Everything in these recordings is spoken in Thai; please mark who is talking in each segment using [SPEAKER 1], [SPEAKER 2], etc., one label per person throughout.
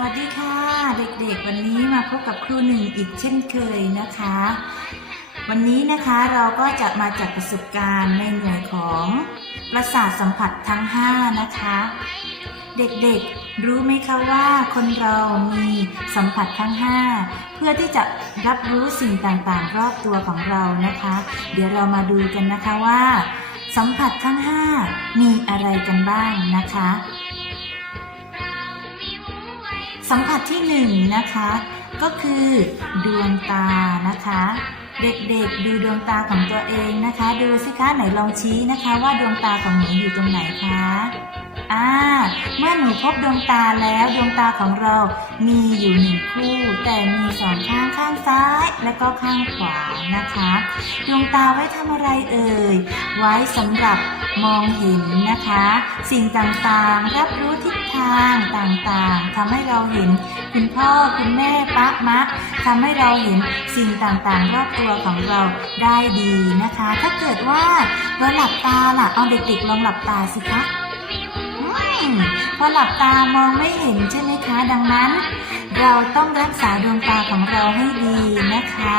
[SPEAKER 1] สวัสดีค่ะ เด็กๆ วันนี้มาพบกับครูหนึ่งอีกเช่นเคยนะคะ วันนี้นะคะเราก็จะมาจากประสบการณ์ในหน่วยของประสาทสัมผัสทั้ง 5 นะคะ เด็กๆรู้ไหมคะว่าคนเรามีสัมผัสทั้ง 5 เพื่อที่จะรับรู้สิ่งต่างๆ รอบตัวของเรานะคะ เดี๋ยวเรามาดูกันนะคะว่า สัมผัสทั้ง 5 มีอะไรกันบ้างนะคะ สัมผัสที่หนึ่งนะคะ ก็คือดวงตานะคะ เด็กๆดูดวงตาของตัวเองนะคะ ดูสิคะไหนลองชี้นะคะ ว่าดวงตาของหนูอยู่ตรงไหนคะ อ่า เมื่อหนูพบดวงตาแล้วดวงตาของเรามีอยู่หนึ่งคู่ แต่มีสองข้างข้างซ้ายและก็ข้างขวานะคะ ดวงตาไว้ทำอะไรเอ่ย ไว้สำหรับมองเห็นนะคะ สิ่งต่างๆ รับรู้ทิศทางต่างๆทำให้เราเห็นคุณพ่อคุณแม่ป๊ามะทำให้เราเห็นสิ่งต่างๆ รอบตัวของเราได้ดีนะคะ ถ้าเกิดว่าเราหลับตาล่ะเอาเด็กๆลองหลับตาสิคะ อืมพอหลับตามองไม่เห็นใช่ไหมคะ ดังนั้น เราต้องรักษาดวงตาของเราให้ดีนะคะ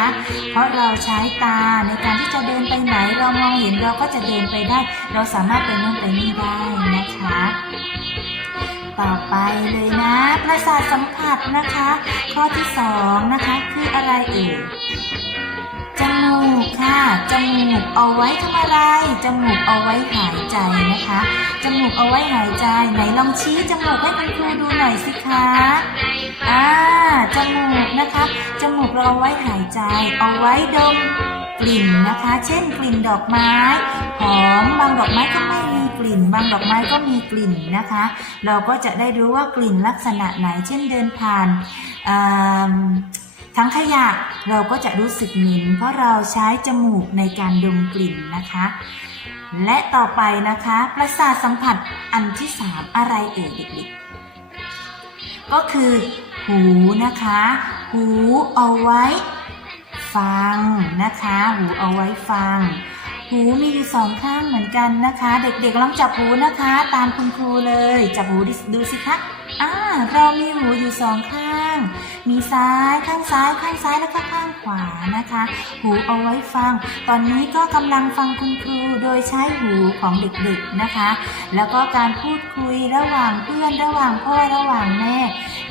[SPEAKER 1] เพราะเราใช้ตาในการที่จะเดินไปไหน เรามองเห็นเราก็จะเดินไปได้ เราสามารถไปโน่นไปนี่ได้นะคะ ต่อไปเลยนะ ประสาทสัมผัสนะคะ ข้อที่สองนะคะ คืออะไรเอ่ยจ มูกค่ะ จมูกเอาไว้ทำอะไร จมูกเอาไว้หายใจนะคะ จมูกเอาไว้หายใจ ไหนลองชี้จมูกให้คุณครูดูหน่อยสิคะ อ่า จมูกนะคะ จมูกเราเอาไว้หายใจ เอาไว้ดมกลิ่นนะคะ เช่นกลิ่นดอกไม้ หอม บางดอกไม้ก็ไม่มีกลิ่น บางดอกไม้ก็มีกลิ่นนะคะ เราก็จะได้รู้ว่ากลิ่นลักษณะไหน เช่นเดินผ่านอ่า ทั้งขยะเราก็จะรู้สึกเหม็นเพราะเราใช้จมูกในการดมกลิ่นนะคะ และต่อไปนะคะ ประสาทสัมผัสอันที่สามอะไรเอ่ยเด็กๆ ก็คือ หูนะคะ หูเอาไว้ ฟังนะคะ หูเอาไว้ฟัง หูมีอยู่สองข้างเหมือนกันนะคะ เด็กๆลองจับหูนะคะ ตามคุณครูเลย จับหูดูสิคะ อ่าเรามีหูอยู่สองข้าง มีซ้ายข้างซ้ายข้างซ้ายแล้วก็ข้างขวานะคะ หูเอาไว้ฟัง ตอนนี้ก็กำลังฟังคุณครูโดยใช้หูของเด็กๆนะคะ แล้วก็การพูดคุยระหว่างเพื่อนระหว่างพ่อระหว่างแม่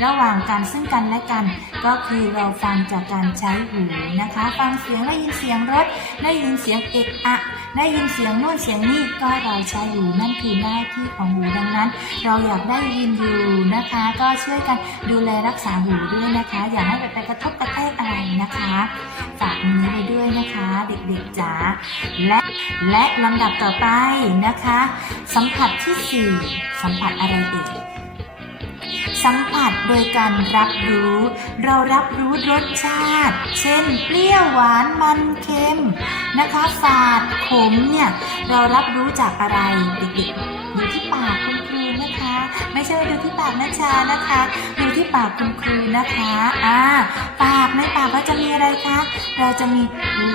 [SPEAKER 1] ระหว่างกันซึ่งกันและกัน ก็คือเราฟังจากการใช้หูนะคะ ฟังเสียงได้ยินเสียงรถ ได้ยินเสียงเอกอะ ได้ยินเสียงโน่นเสียงนี่ก็เราใช้หูนั่นคือหน้าที่ของหูดังนั้น เราอยากได้ยินอยู่นะคะ ก็ช่วยกันดูแลรักษาหูด้วยนะคะ อย่าให้ไปไปกระทบกระแทกอะไรนะคะฝากอันนี้ไปด้วยนะคะเด็กๆจ๋าและและลำดับต่อไปนะคะ สัมผัสที่สี่สัมผัสอะไรเอ่ย สัมผัสโดยการรับรู้ เรารับรู้รสชาติ เช่น เปรี้ยวหวานมันเค็มนะคะฝาดขมเนี่ย เรารับรู้จากอะไรเด็กๆดูที่ปากคุณครูน ไม่ใช่ดูที่ปากนัชชานะคะ ดูที่ปากคุณครูนะคะอ่าปากในปากเราจะมีอะไรคะ เราจะมี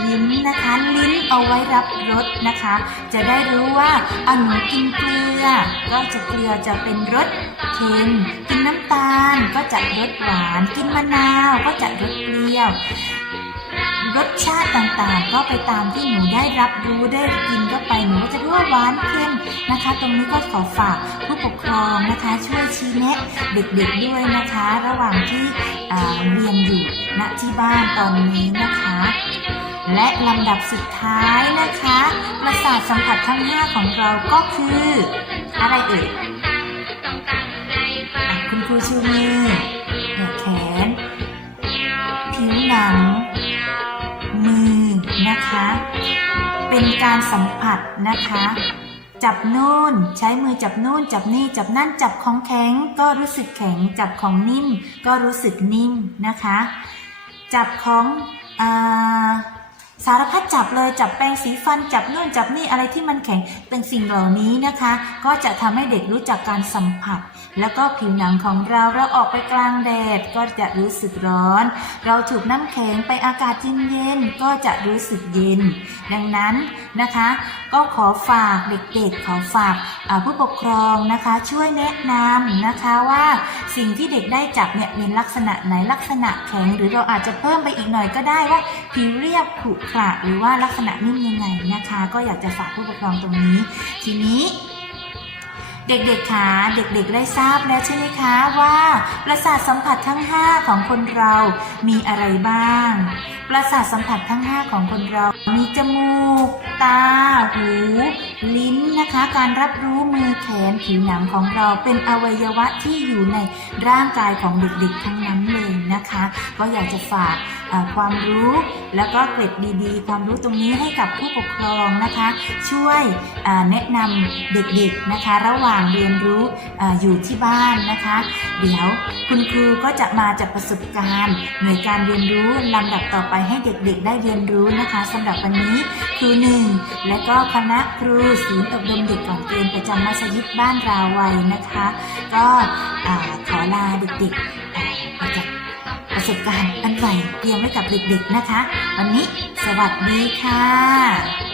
[SPEAKER 1] ลิ้นนะคะ ลิ้นเอาไว้รับรสนะคะ จะได้รู้ว่าอันหนูกินเกลือ ก็จะเกลือจะเป็นรสเค็มกินน้ำตาลก็จะรสหวาน กินมะนาวก็จะรสเปรี้ยว รสชาติต่างๆ ก็ไปตามที่หนูได้รับรู้ได้กินเข้าไปหนูก็จะรู้ว่าหวานเค็มนะคะ ตรงนี้ก็ขอฝากผู้ปกครองนะคะ ช่วยชี้แนะเด็กๆด้วยนะคะ ระหว่างที่อ่าเรียนอยู่ณที่บ้านตอนนี้นะคะ และลำดับสุดท้ายนะคะประสาทสัมผัสทั้ง5ของเราก็คือ อะไรเอ่ยอะคุณครูชูมือ เป็นการสัมผัสนะคะ จับนู่นใช้มือจับนู่น จับนี่จับนั่นจับของแข็งก็รู้สึกแข็ง จับของนิ่มก็รู้สึกนิ่มนะคะ จับของอาสารพัดจับเลยจับแปรงสีฟันจับนู่นจับนี่อะไรที่มันแข็งเป็นสิ่งเหล่านี้นะคะ ก็จะทำให้เด็กรู้จักการสัมผัส แล้วก็ผิวหนังของเราเราออกไปกลางแดดก็จะรู้สึกร้อน เราถูกน้ำแข็งไปอากาศเย็นๆก็จะรู้สึกเย็น ดังนั้นนะคะ ก็ขอฝากเด็กๆขอฝากผู้ปกครองนะคะ ช่วยแนะนำนะคะว่าสิ่งที่เด็กได้จับเนี่ยเป็นลักษณะไหนลักษณะแข็ง หรือเราอาจจะเพิ่มไปอีกหน่อยก็ได้ว่าผิวเรียบขรุขระหรือว่าลักษณะนิ่มยังไงนะคะ ก็อยากจะฝากผู้ปกครองตรงนี้ ทีนี้ เด็กๆคะเด็กๆได้ทราบแล้วใช่ไหมคะว่าประสาทสัมผัสทั้ง 5 ของคนเรา มีอะไรบ้าง ประสาทสัมผัสทั้ง 5 ของคนเรามี จมูก ตา หู ลิ้นนะคะ การรับรู้มือแขนผิวหนังของเราเป็นอวัยวะที่อยู่ในร่างกายของเด็กๆทั้งนั้นเลยนะคะ ก็อยากจะฝากความรู้แล้วก็เกร็ดดีๆ ความรู้ตรงนี้ให้กับผู้ปกครองนะคะ ช่วยแนะนำเด็กๆนะคะ ระหว่างเรียนรู้อออยู่ที่บ้านนะคะ เดี๋ยวคุณครูก็จะมาจากประสบการณ์ หน่วยการเรียนรู้ลำดับต่อไปให้เด็กๆ ได้เรียนรู้นะคะสำหรับวันนี้ครูหนึ่งและก็คณะครูศูนย์อบรมเด็กก่อนเกณฑ์ประจำมัสยิดบ้านราวัยนะคะ ก็ขอลาเด็กๆไปจากประสบการณ์อันใหม่เตรียมไว้กับเด็กๆนะคะ วันนี้สวัสดีค่ะ